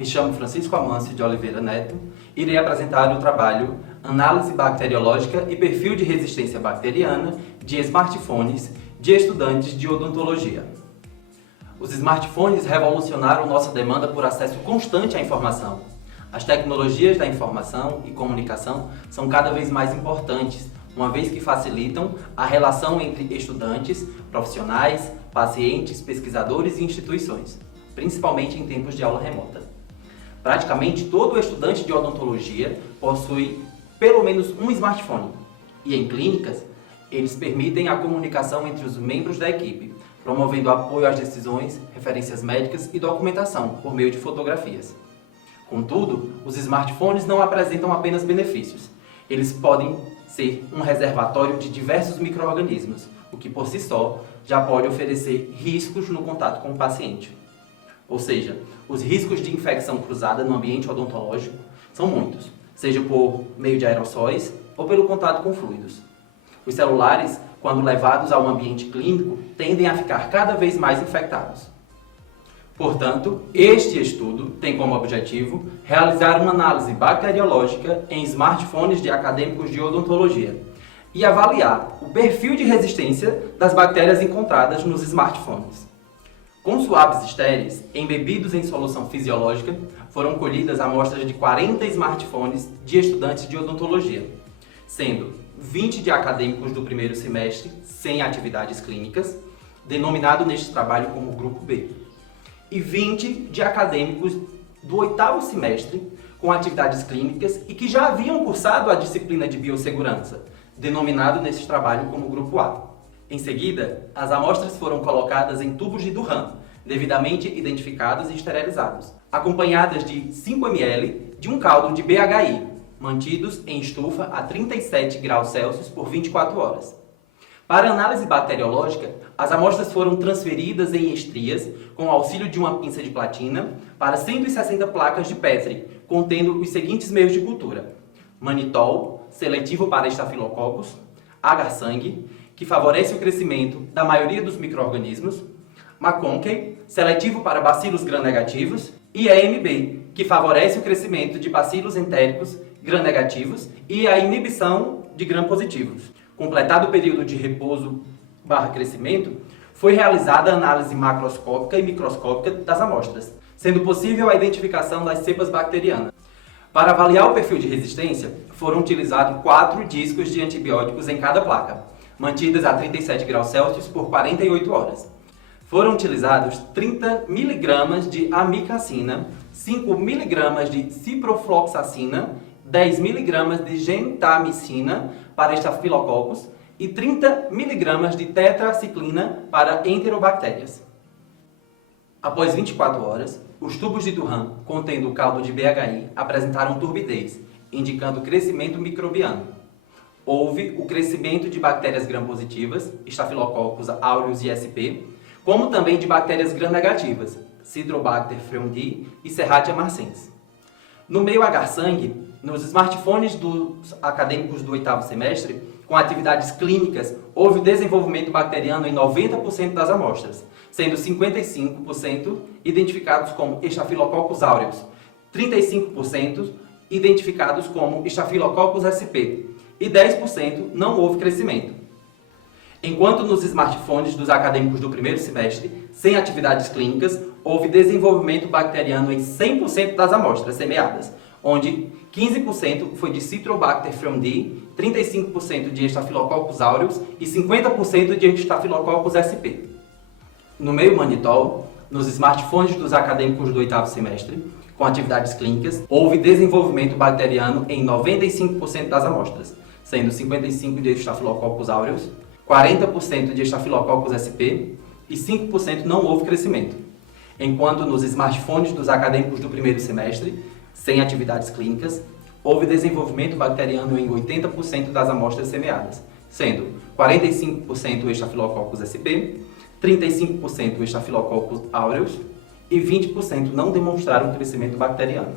me chamo Francisco Amâncio de Oliveira Neto e irei apresentar o trabalho Análise Bacteriológica e Perfil de Resistência Bacteriana de Smartphones de Estudantes de Odontologia. Os smartphones revolucionaram nossa demanda por acesso constante à informação. As tecnologias da informação e comunicação são cada vez mais importantes, uma vez que facilitam a relação entre estudantes, profissionais, pacientes, pesquisadores e instituições, principalmente em tempos de aula remota. Praticamente todo estudante de odontologia possui pelo menos um smartphone, e em clínicas, eles permitem a comunicação entre os membros da equipe, promovendo apoio às decisões, referências médicas e documentação por meio de fotografias. Contudo, os smartphones não apresentam apenas benefícios. Eles podem ser um reservatório de diversos micro-organismos, o que por si só já pode oferecer riscos no contato com o paciente. Ou seja, os riscos de infecção cruzada no ambiente odontológico são muitos, seja por meio de aerossóis ou pelo contato com fluidos. Os celulares, quando levados a um ambiente clínico, tendem a ficar cada vez mais infectados. Portanto, este estudo tem como objetivo realizar uma análise bacteriológica em smartphones de acadêmicos de odontologia e avaliar o perfil de resistência das bactérias encontradas nos smartphones. Com suaves estéreis, embebidos em solução fisiológica, foram colhidas amostras de 40 smartphones de estudantes de odontologia, sendo 20 de acadêmicos do primeiro semestre sem atividades clínicas, denominado neste trabalho como Grupo B, e 20 de acadêmicos do oitavo semestre com atividades clínicas e que já haviam cursado a disciplina de biossegurança, denominado nesse trabalho como Grupo A. Em seguida, as amostras foram colocadas em tubos de Durham, devidamente identificados e esterilizados, acompanhadas de 5 ml de um caldo de BHI, mantidos em estufa a 37 graus Celsius por 24 horas. Para análise bacteriológica, as amostras foram transferidas em estrias com o auxílio de uma pinça de platina para 160 placas de Petri, contendo os seguintes meios de cultura: manitol, seletivo para estafilococcus, agar-sangue, que favorece o crescimento da maioria dos micro-organismos, McConkey, seletivo para bacilos gram-negativos, e EMB, que favorece o crescimento de bacilos entéricos gram-negativos e a inibição de gram-positivos. Completado o período de repouso/crescimento, foi realizada a análise macroscópica e microscópica das amostras, sendo possível a identificação das cepas bacterianas. Para avaliar o perfil de resistência, foram utilizados 4 discos de antibióticos em cada placa, mantidas a 37 graus Celsius por 48 horas. Foram utilizados 30 mg de amicacina, 5 mg de ciprofloxacina, 10 mg de gentamicina para estafilococcus e 30 mg de tetraciclina para enterobactérias. Após 24 horas, os tubos de Durham contendo o caldo de BHI apresentaram turbidez, indicando crescimento microbiano. Houve o crescimento de bactérias gram-positivas, Staphylococcus aureus e SP, como também de bactérias gram-negativas, Citrobacter freundii e Serratia marcescens. No meio agar-sangue, nos smartphones dos acadêmicos do oitavo semestre, com atividades clínicas, houve desenvolvimento bacteriano em 90% das amostras, sendo 55% identificados como Staphylococcus aureus, 35% identificados como Staphylococcus sp e 10% não houve crescimento. Enquanto nos smartphones dos acadêmicos do primeiro semestre, sem atividades clínicas, houve desenvolvimento bacteriano em 100% das amostras semeadas, onde 15% foi de Citrobacter freundii, 35% de Staphylococcus aureus e 50% de Staphylococcus sp. No meio manitol, nos smartphones dos acadêmicos do oitavo semestre, com atividades clínicas, houve desenvolvimento bacteriano em 95% das amostras, sendo 55% de Staphylococcus aureus, 40% de Staphylococcus sp e 5% não houve crescimento. Enquanto nos smartphones dos acadêmicos do primeiro semestre, sem atividades clínicas, houve desenvolvimento bacteriano em 80% das amostras semeadas, sendo 45% Staphylococcus sp, 35% Staphylococcus aureus e 20% não demonstraram crescimento bacteriano.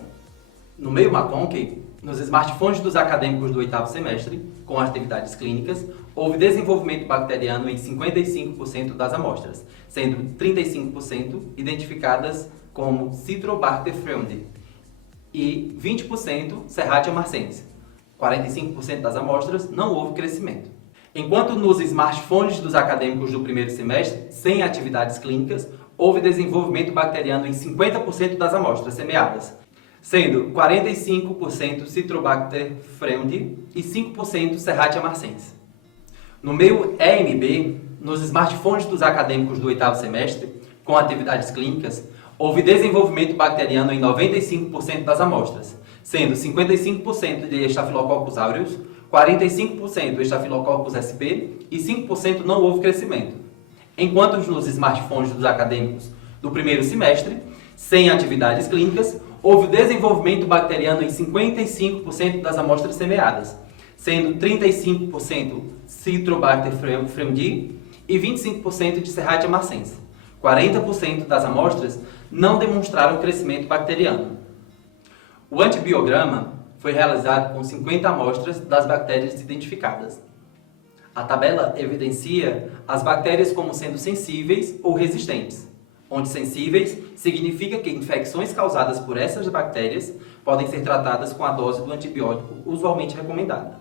No meio McConkey, nos smartphones dos acadêmicos do oitavo semestre, com atividades clínicas, houve desenvolvimento bacteriano em 55% das amostras, sendo 35% identificadas como Citrobacter fruendi, e 20% Serratia marcescens. 45% das amostras não houve crescimento. Enquanto nos smartphones dos acadêmicos do primeiro semestre, sem atividades clínicas, houve desenvolvimento bacteriano em 50% das amostras semeadas, sendo 45% Citrobacter fruendi e 5% Serratia marcescens. No meio EMB, nos smartphones dos acadêmicos do oitavo semestre, com atividades clínicas, houve desenvolvimento bacteriano em 95% das amostras, sendo 55% de Staphylococcus aureus, 45% Staphylococcus sp e 5% não houve crescimento. Enquanto nos smartphones dos acadêmicos do primeiro semestre, sem atividades clínicas, houve desenvolvimento bacteriano em 55% das amostras semeadas, sendo 35% Citrobacter fruendi e 25% de Serratia marcescens. 40% das amostras não demonstraram crescimento bacteriano. O antibiograma foi realizado com 50 amostras das bactérias identificadas. A tabela evidencia as bactérias como sendo sensíveis ou resistentes, onde sensíveis significa que infecções causadas por essas bactérias podem ser tratadas com a dose do antibiótico usualmente recomendada.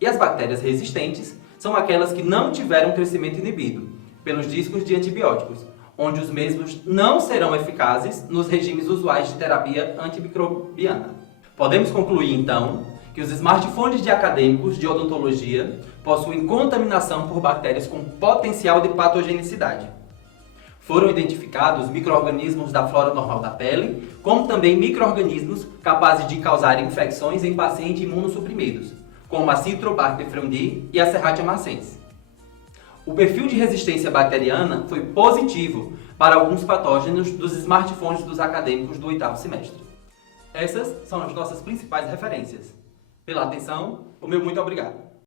E as bactérias resistentes são aquelas que não tiveram crescimento inibido pelos discos de antibióticos, onde os mesmos não serão eficazes nos regimes usuais de terapia antimicrobiana. Podemos concluir, então, que os smartphones de acadêmicos de odontologia possuem contaminação por bactérias com potencial de patogenicidade. Foram identificados micro-organismos da flora normal da pele, como também micro-organismos capazes de causar infecções em pacientes imunossuprimidos, como a Citrobacter fruendi e a Serratia marcescens. O perfil de resistência bacteriana foi positivo para alguns patógenos dos smartphones dos acadêmicos do oitavo semestre. Essas são as nossas principais referências. Pela atenção, o meu muito obrigado.